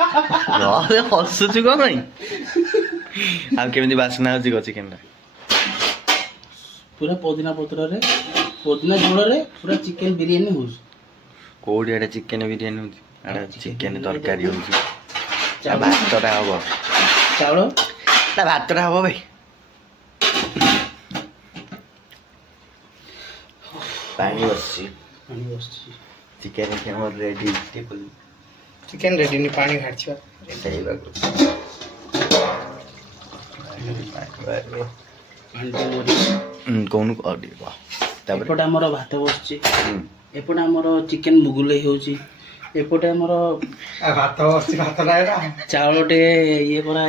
ହସୁଛୁ କଣ ପାଇଁ? ଆଉ କେମିତି ବାସ୍ନା ହଉଛି ଚିକେନ ଟା? ପୁରା ପୋଦିନା ପତ୍ରରେ ପୋଦିନା ଝୋଳରେ ପୁରା ଚିକେନ ବିରିୟାନୀ ହଉଛି। କୋଉଠି ଏଟା ଚିକେନ ବିରିୟାନୀ ହଉଛି? ଏଟା ଚିକେନ ତରକାରୀ ହଉଛି। ଭାତଟା ହବ। ଚାଉଳ ନା ଭାତଟା ହବ ଭାଇ। ପାଣି ବସିଛି। ଚିକେନ ଆମର ରେଡି। ଚିକେନ ରେଡି ନି ପାଣି ଘାଟଛ କହୁନୁ ଏପଟେ ଆମର ଭାତ ବସୁଛି, ଏପଟେ ଆମର ଚିକେନ ମୁଗୁଲେଇ ହେଉଛି, ଏପଟେ ଆମର ଭାତ ବସୁଛି, ଭାତଟା ଚାଉଳଟେ ଇଏ କରା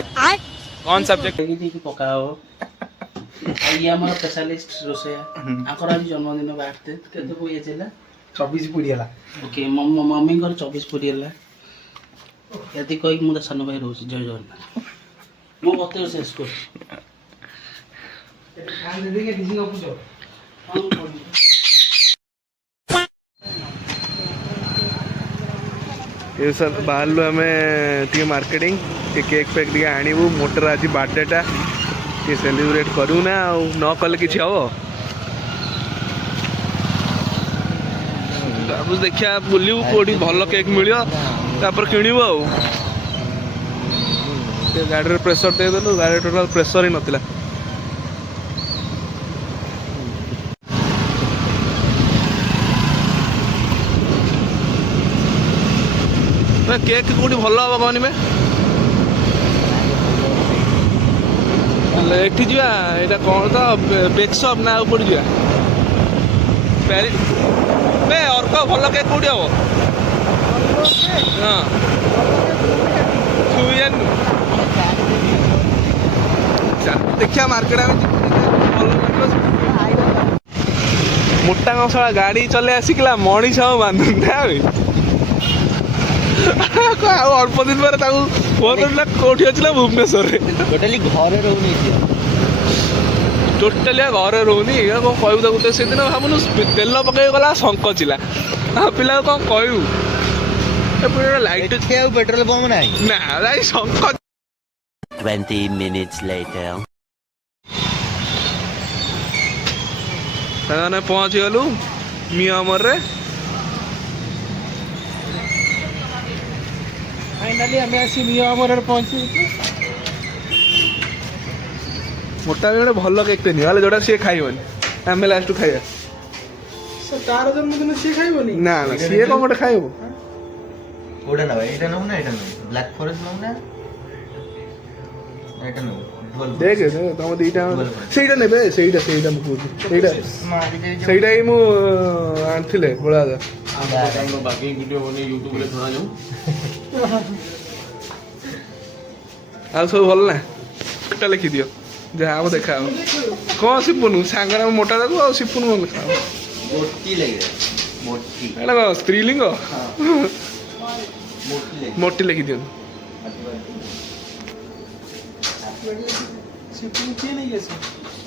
कौन सब्जेक्ट ପକା ହବ। ଆଉ ଇଏ ଆମର ସ୍ପେଶାଲିଷ୍ଟ ରୋଷେଇଆ। ଆଙ୍କର ଆଜି ଜନ୍ମଦିନ ବାର୍ଥଡେ କେତେ ଏଜ୍ ହେଲା? 24 ପୁରୀ ହେଲା। ଓକେ, ମମିଙ୍କର 24 ପୁରୀ ହେଲା। ଏତିକି କହିକି ମୁଁ ତା ସାନ ଭାଇ ରହୁଛି। ଜୟ ଜଗନ୍ନାଥ। ମୁଁ ବତେଇ ଶେଷ କରୁଛି। ये सब बाहर आम टे मार्केटिंग टे केक फेक टे आणवु मोटर आज बर्थडेटा टे सेलिब्रेट करूँ ना न कले कि हम देखिया बुलू कौटी भल केक मिल किणव गाड़ी प्रेसर देदेलु गाड़ी टोटाल प्रेसर ही नाला। केक कौटी भल हम कहनी एठी जा यहाँ कौन तो बेक्सअप ना आउ पड़ जा अर्क भल केक कौटी हम हाँ देखिया मार्केट मोटा कौशला गाड़ी चले आसिकला मनीष हम बांधुना अल्प दिन पर कौटी अच्छी भुवनेश्वर टोटाली घरे रोनी टोटाली घरे रोनी कौन कहू तो से दिन भावनु तेल पकई गला शंख चिला पिला कौन कहू लाइट पेट्रोल पंप ना शंख 20 minutes later पहुँची गलु मियामर रे फाइनाली आम आसी मियामर पहुँची मोटा गोटे भल केक टे निले जोटा सी खाइबनी आम लास्ट खाइबा तार जन्मदिन सी खाइबनी ना ना सी कौन गोटे खाइब कोडा ना एटा नौ ना एटा नौ ब्लैक फॉरेस्ट नौ ना एटा नौ देख तुम दीटा सेटा नेबे सेटा सेटा मु कहू सेटा सेटा ही मु आनथिले बोला जा बाकी वीडियो बने YouTube रे थोड़ा जाऊ आ सब भल ना एटा लिखि दियो जहाँ हम देखा कौन सिपुनु सांगरा मोटा दादू आ सिपुनु लिखा मोटी लगे मोटी एटा कौन स्त्रीलिंग मोटी लिखि दियो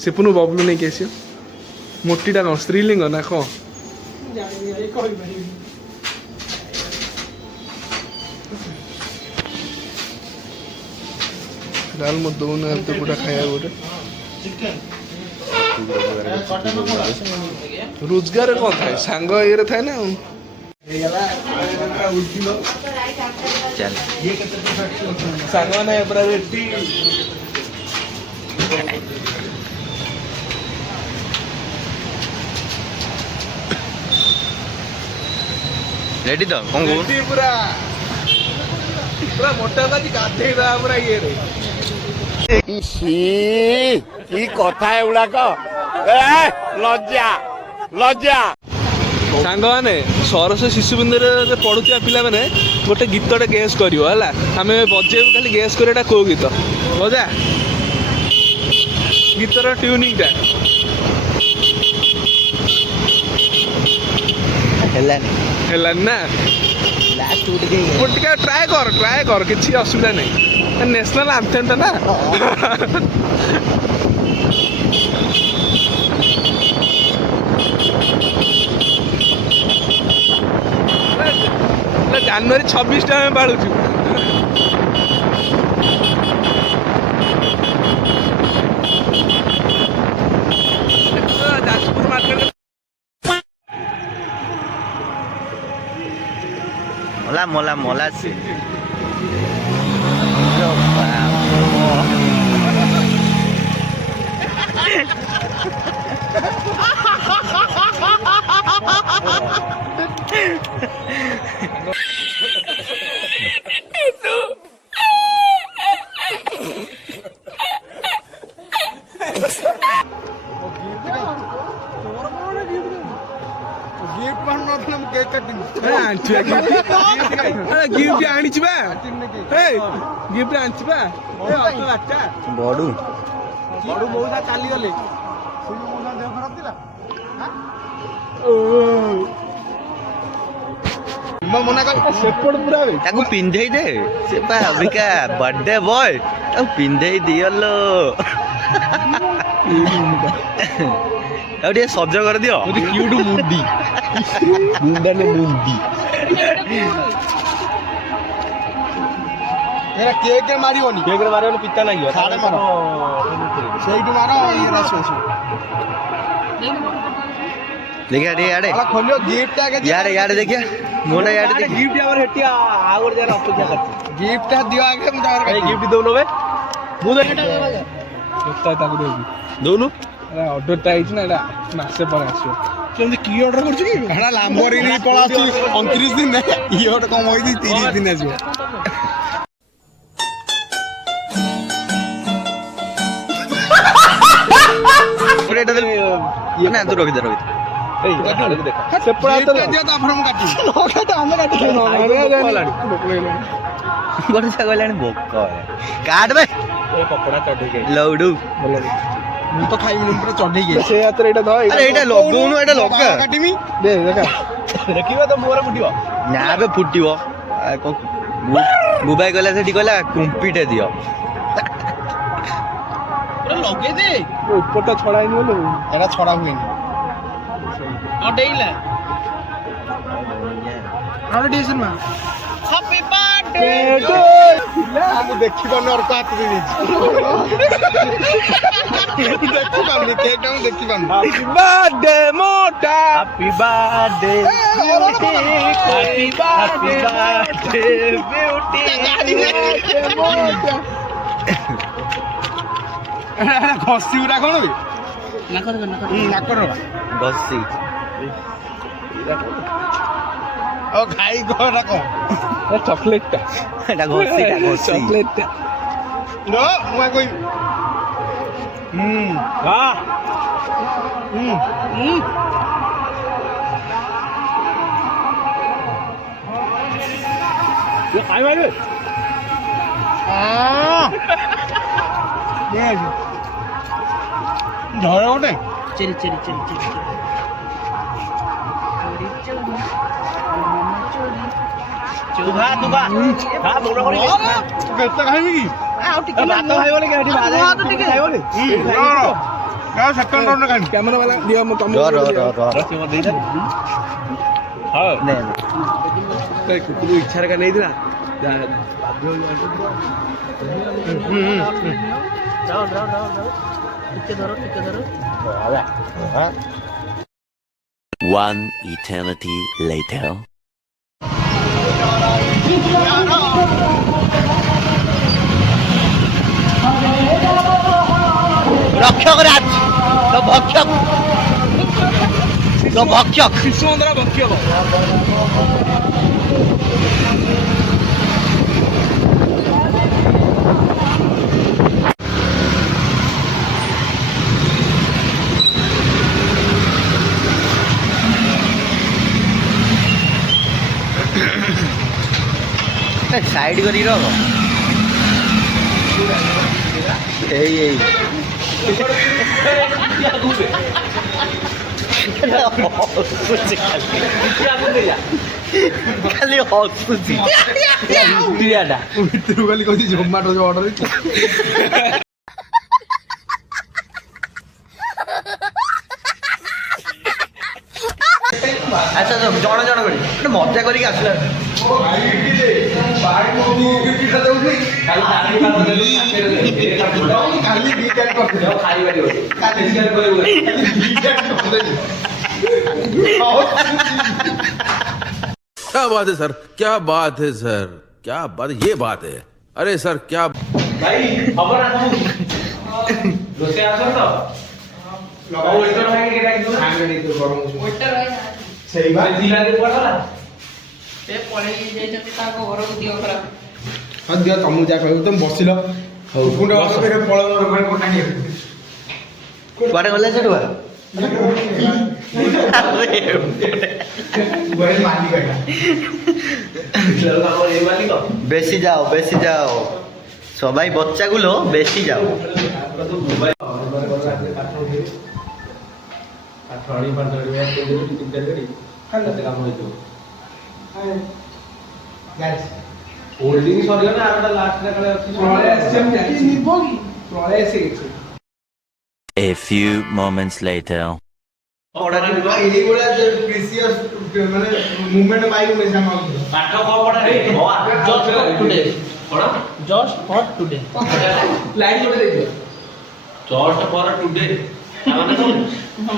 सिपुनु बबलू नहीं कैसी मोटीटा कौन स्त्रीलिंग ना कौन डाल मत दो ना तो पूरा खाया गोटे रोजगार कौन थाए सांग ये थाए ना चल सांग ना पूरा रेडी रेडी तो कौन कौन पूरा पूरा मोटा बाजी गाधे दा पूरा ये रे की कथा एगुड़ाक लज्जा लज्जा सांग मैंने सरस शिशु मंदिर पढ़ुवा पिला मैंने गोटे गीतटे गेस कर आम बजेबू खाली गेस कर कौ गीत बजा गीतर ट्यूनिंगटा ना ट्राए कर किसी असुविधा नहीं नेशनल आंथेम टा ना जनवरी 26 टा बाड़ू Mola se. गिफ्ट आनिबा गिफ्ट आनिबा बड़ू बड़ू मौसा चली गले मना कर सेपड़ पूरा ताकू पिंधे दे से पा अबिका बर्थडे बॉय ताकू पिंधे दियलो ଆଉ ଟିକେ ସଜ କରିଦିଅ क्यूट मुंडी मुंडा ने मुंडी एरा केक के मारियोनी केक रे मारियोनी पिता नाही साडे मारो सेइटु मारो ये रसो देखिया रे याडे अला खोलियो गिफ्ट आगे याडे देखिया मोना याडे देखिया गिफ्ट हमर हेटिया आवर जरा अपेक्षा करती गिफ्ट दियो आगे हम तार गिफ्ट दोनो बे मु दे एकता ताकू देबी दोनु ऑर्डर टाइज ना एटा मासे पर आसो केमति की ऑर्डर करछ की हेडा लांबोरिनी पळा आसी 29 दिन ई ऑर्डर कम होई 30 दिन आसो पूरे डल ये ना तो रोक दे ए देखा से पळा तो दियो तो आपण काटी लोका तो हम काटी के गोड़ सा गलानी भोक काट बे ए पपड़ा चढ़ी गई लौडू ମୁଁ ତ ଖାଇବି ପୁରା ଚଢେଇ ଗଇ ସେ ହାତରେ ଏଇଟା ଧର ଆରେ ଏଇଟା ଲଗଉନୁ ଏଇଟା ଲଗା କାଟିମି ଦେ ଦେଖା ଦେଖିବା ତ ମୁହଁରେ ଫୁଟିବ ନା ବେ ଫୁଟିବ ବୁବାଇ କହିଲା ସେଠି କହିଲା କୁମ୍ପିଟେ ଦିଅ ପୁରା ଲଗେଇ ଦେ ଉପରଟା ଛଡାଇନି ବୋଲେ ଏଟା ଛଡା ହୁଏନି ଅଡେଇଲା ଆଉ ଟିକେ ଶୁନ ହାପି ବାର୍ଥଡେ ମୁଁ ଦେଖିପାରୁନି ଅର୍କ ହାତ ଦେଇ ଦେଇଛି ଦେଖିପାରୁନି କେକଟା ମୁଁ ଦେଖିପାରୁନି ହାପି ବାର୍ଥଡେ ମୋଟା happy birthday happy birthday beauty ଘଷି ଗୁରା କଣ ବେ ନାକର ଘଷି ଆଉ ଖାଇ କଣ କଣ ଚକଲେଟ ଟା ଏଟା ଘଷିଟା ଘଷି ଚକଲେଟ ଟା ର ମୁଁ କହିବି ହଁ ଖାଇବା ରେ ଝର ଗୋଟେ ଚେରି ଚେରି ଚେରି ଚେରି ତୁଭା ତୁଭା ଖା ବଡ଼ କରି କେତେ ଖାଇବି କି ଆଉ ଟିକେ ଭାତ ଖାଇବନି କି ଏଠି ଭାତ ଟିକେ ଖାଇବନି ସେକେଣ୍ଡ ରାଉଣ୍ଡ ଖାଇବି କ୍ୟାମେରା ବାଲା ଦିଅ ମୁଁ ତମକୁ ଦେଇଦେ ହଁ ନେ କୁକୁର ଇଚ୍ଛାରେ କା ନେଇଥିଲା ଟିକେ ଧର One eternity later. ରକ୍ଷକ ରାଜ ତ ଭକ୍ଷକ ଶିଶୁମନ୍ଦିର ଭକ୍ଷକ ସାଇଡ କରି ରହ ଏଇ ଖାଲି ହସୁଛି ଭିତରୁ ଖାଲି କହୁଛି ଜୋମାଟୋ ଅର୍ଡର ଆଚ୍ଛା ଜଣ ଜଣ କରି ଗୋଟେ ମଜା କରିକି ଆସିଲା क्या बात है सर, क्या बात है सर, क्या बात, ये बात है। अरे सर क्या ଭାଇ ଖବର ଆସୁ ରୋଷେଇ ଆସ ତ ଲଗାଉ ୱେଟର ଭାଇ କେଟା କିନ୍ତୁ ସାଙ୍ଗରେ ଦେଇतो ଗରମ ୱେଟର ଭାଇ ସେଇ ଭାଇ ଜିଲ୍ଲା ରେ ପଡଲା ସେ ପଳେଇ ଯାଇଛନ୍ତି ତାଙ୍କ ଘରକୁ ଦିଅ ଖରାପ ହଁ ଦିଅ ତମକୁ ଯାହା କହିବୁ ତମେ ବସିଲ ହଉ ଗୁଣ୍ଡ ବସ ଫେରେ ପଳେଇ ମୋର ଘରେ କୋଠା ନିଏ କୁଆଡେ ଗଲେ ସେଠୁ বলে মালিক এটা এই মালিক বেশি যাও সবাই বাচ্চাগুলো বেশি যাও হোল্ডিং সরিগলা আর লাস্ট রে কালে আছে প্রলয় আসছে আমি নিব কি প্রলয় এসে গেছে A few moments later. এই বলে যে প্রিসিয়াস মানে মুভমেন্ট পাইবো মেসা মাউ ପାଠ କଣ ପଢା ରେ ଜଷ୍ଟ ଫର ଟୁଡେ କଣ ଜଷ୍ଟ ଫର ଟୁଡେ ଲାଇନ୍ ଯୋଡେ ଦେଇଦିଅ ଜଷ୍ଟ ଫର ଟୁଡେ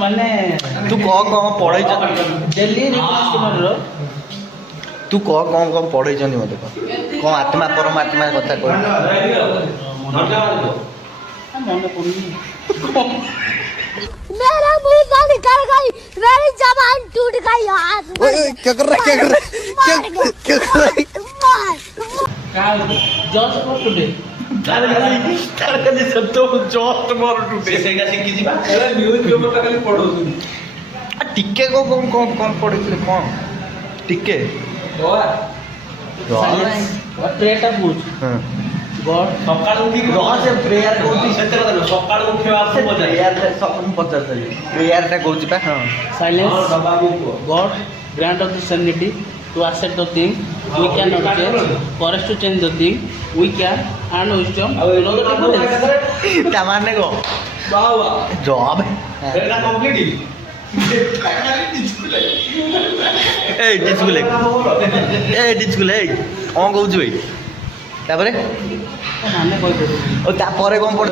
ମାନେ ତୁ କଣ ପଢେଇଛ ଡେଲି ରିକ୍ୱେଷ୍ଟ ତୁ କଣ ପଢେଇଛନ୍ତି ମତେ କଣ ଆତ୍ମା ପରମାତ୍ମା କଥା କହ ମନେ ପଡୁନି मेरा मुंह निकल गई मेरी जबान टूट गई यार क्या कर रहा ଜଷ୍ଟ ଫର ଟୁଡେ ଏରା ନ୍ୟୁଜ ପେପରଟା ଖାଲି ପଢଉଛନ୍ତି ଟିକେ କଣ ପଢିଥିଲେ କଣ ଟିକେ ଦବା ପ୍ରେଟା ବୁଝ ଗଡ ସକାଳୁ ଉଠିକି ସେ ପ୍ରେୟାର କହୁଛି ସେତେ କଥା ନୁହଁ ସକାଳୁ ଉଠିବା ଆସୁ ମଜା ପ୍ରେୟାରଟା କହୁଛି ପା ହଁ silence ବାବୁ କୁହ God grant us the serenity to accept the thing we cannot change, courage to change the thing we can, and wisdom to know the difference. ତା ମାନେ କଣ ବାହ ବାହ ଜବ୍ ଏଟା କମ୍ପ୍ଲିଟ ଏଇ ଡିସ୍କୁଲେ କଣ କହୁଛୁ ଭାଇ ତାପରେ ମାନେ କହିଦେବୁ ଓ ତାପରେ କଣ ପଡ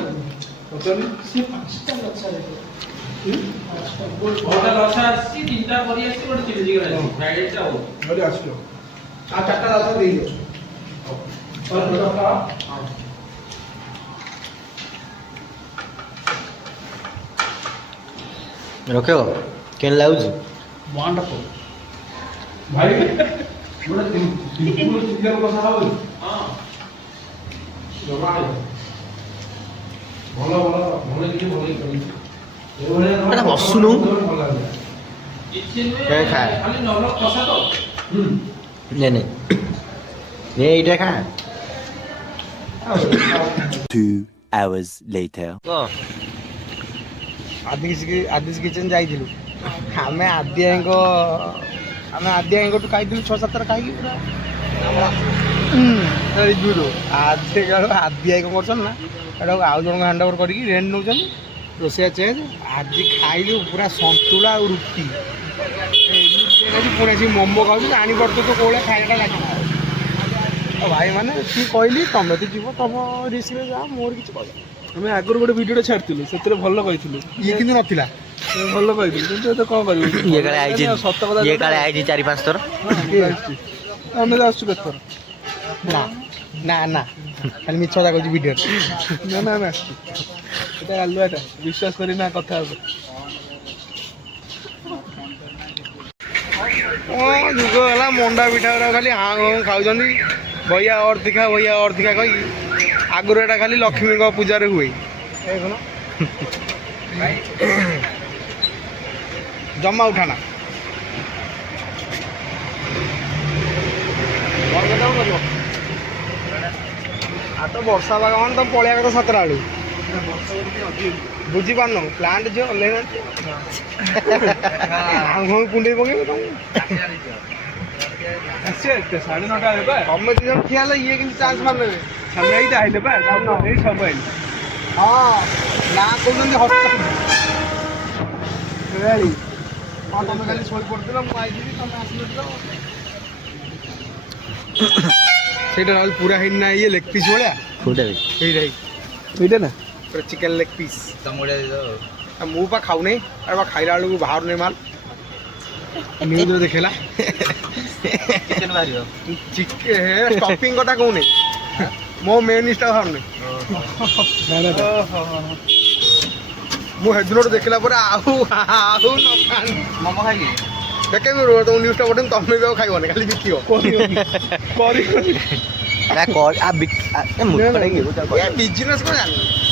ଗୋଟେ ରସ ଆସିଛି ତିନିଟା କରି ଆସିଛି ଗୋଟେ ଚିଲି ଚିକେନ ଆସିଛି ଫ୍ରାଇଡ୍ ଆଉ ଗୋଟେ ଆସିବ ଆଉ ଚାରିଟା ରସ ଦେଇଦିଅ ରଖିବ କେନ୍ ଲାଗୁଛି wonderful ଭାଇ ଗୋଟେ ଚିକେନ କଷା ହବ ହଁ ଜମା ଭଲ ଟିକେ ଭଲ କରିଛି ଏଟା ବସୁନୁ କିଛି ଏ ଖା ଖାଲି ନର୍ମାଲ କଷା ତ ନେ ଏଇଟା ଖା 2 hours later. ଆଦିଶ କିଚେନ୍ ଯାଇଥିଲୁ ଆମେ ଆଦି ଆଇଙ୍କଠୁ ଖାଇଥିଲୁ 6-7 ଖାଇକି ପୁରା ରିଭ୍ୟୁରୁ ଆଦି ଆଇ କ'ଣ କରୁଛନ୍ତି ନା ଏଟାକୁ ଆଉ ଜଣଙ୍କ ହ୍ୟାଣ୍ଡ ଓଭର କରିକି ରେଣ୍ଟ ନେଉଛନ୍ତି ରୋଷେଇଆ ଚେଞ୍ଜ ଆଜି ଖାଇଲୁ ପୁରା ସନ୍ତୁଳା ଆଉ ରୁଟି ପୁଣି ଆସିକି ମୋମୋ ଖାଉଛୁ ଜାଣିପାରୁଛୁ ତ କୋଉଭଳିଆ ଖାଇବାଟା ଲାଗିଲା ଆଉ ଭାଇମାନେ କି କହିଲି ତମେ ତ ଯିବ ତମ ରିସ୍କରେ ଯାଅ ମୋର କିଛି କହିବ ଆମେ ଆଗରୁ ଗୋଟେ ଭିଡ଼ିଓଟେ ଛାଡ଼ିଥିଲୁ ସେଥିରେ ଭଲ କହିଥିଲୁ ଇଏ କିନ୍ତୁ ନଥିଲା ଭଲ କହିଥିଲୁ କିନ୍ତୁ ଏତେ କ'ଣ କରିବୁ ଇଏ କାଳେ ଆଇଛି ସତ କଥା 4-5 ଥର ଆମେ ତ ଆସୁଛୁ କେତେଥର ନା ଖାଲି ମିଛ କଥା କହୁଛି ଭିଡ଼ିଓ ନା ଆମେ ଆସୁଛୁ ଏଇଟା ଗାଲୁଆଟା ବିଶ୍ୱାସ କରି ନା କଥା ହବ କ'ଣ ଯୁଗ ହେଲା ମଣ୍ଡା ପିଠା ଗୁଡ଼ା ଖାଲି ହାଁ ଖାଉଛନ୍ତି ଭଇଆ ଅର୍ଥିକା କହିକି ଆଗରୁ ଏଇଟା ଖାଲି ଲକ୍ଷ୍ମୀଙ୍କ ପୂଜାରେ ହୁଏ ଜମା ଉଠାନା ଆଉ ତ ବର୍ଷା ପାଗ ମାନେ ତ ପଳେଇବା କଥା 7ଟା ବେଳୁ ବୁଝିପାରୁନ ପ୍ଲାଣ୍ଟ ଝିଅ ଓହ୍ଲେଇନାହାନ୍ତି କୁଣ୍ଡେଇ ପକେଇବେ ତମକୁ ସାଢ଼େ 9ଟା ହେବା ତମେ 2 ଜଣ ଠିଆ ହେଲେ ଇଏ କିନ୍ତୁ ଚାନ୍ସ ମାରିନେବେ ଆମେ ଏଇଟା ଆଇଲେ ବା ଏଇ ସବୁ ଆଇଲେ ହଁ ନା କହୁଛନ୍ତି ହଷ୍ଟେଲ ହଁ ତମେ ଖାଲି ଶୋଇ ପଡ଼ିଥିଲ ମୁଁ ଆଇଥିଲି ତମେ ଆସିନଥିଲ ସେଇଟା ନହେଲେ ପୁରା ହେଇନି ନା ଇଏ ଲେଗ୍ ପିସ୍ ଭଳିଆ ଏଇଟା ନା ପୁରା ଚିକେନ୍ ଲେଗ୍ ପିସ୍ ମୁଁ ପା ଖାଉନି ଆରେ ବା ଖାଇଲା ବେଳକୁ ବାହାରୁନି ମାଲ ନ୍ୟୁଜ୍ରେ ଦେଖେଇଲା ବାହାରିବ ଚିକେନ ଷ୍ଟଫିଂ କଥା କହୁନି ମୋ ମେନିସ୍ଟା ଭାବୁନି ମୁଁ ହେଦିନଠୁ ଦେଖିଲା ପରେ ଆଉ ନ ଖାଆନି ମୋମୋ ଖାଇକି ଦେଖେବି ତମ ନ୍ୟୁଜ୍ଟା ପଠେଇବି ତମେ ବି ଆଉ ଖାଇବନି ଖାଲି ବିକିବ କରିବନି ବିଜନେସ୍ କଣ ଜାଣିନି